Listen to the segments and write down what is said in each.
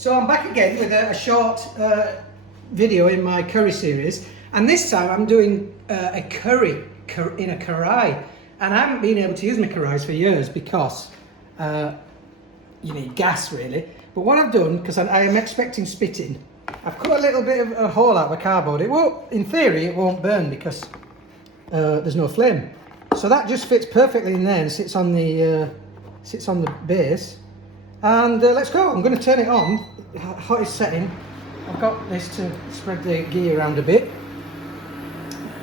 So I'm back again with a short video in my curry series, and this time I'm doing a curry in a Karahi, and I haven't been able to use my Karahis for years because you need gas really. But what I've done, because I am expecting spitting, I've cut a little bit of a hole out of the cardboard. It won't, in theory, it won't burn because there's no flame. So that just fits perfectly in there and sits on the base. And let's go. I'm going to turn it on. Hottest setting. I've got this to spread the ghee around a bit.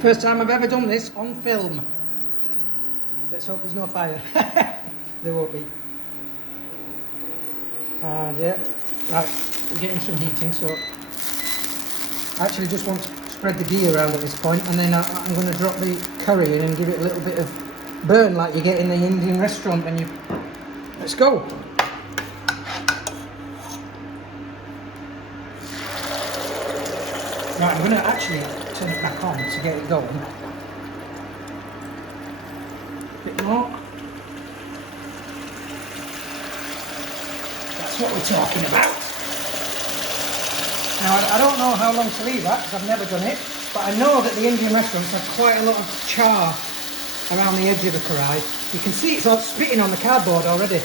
First time I've ever done this on film. Let's hope there's no fire. There won't be. And yeah, right, we're getting some heating, so I actually just want to spread the ghee around at this point, and then I'm going to drop the curry in and give it a little bit of burn like you get in the Indian restaurant when you... Let's go! Right, I'm going to actually turn it back on to get it going. A bit more. That's what we're talking about. Now, I don't know how long to leave that because I've never done it, but I know that the Indian restaurants have quite a lot of char around the edge of the Karahi. You can see it's all spitting on the cardboard already.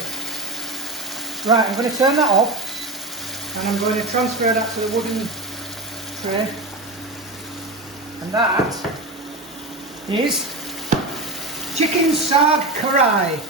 Right, I'm going to turn that off, and I'm going to transfer that to the wooden tray, and that is chicken saag Karahi.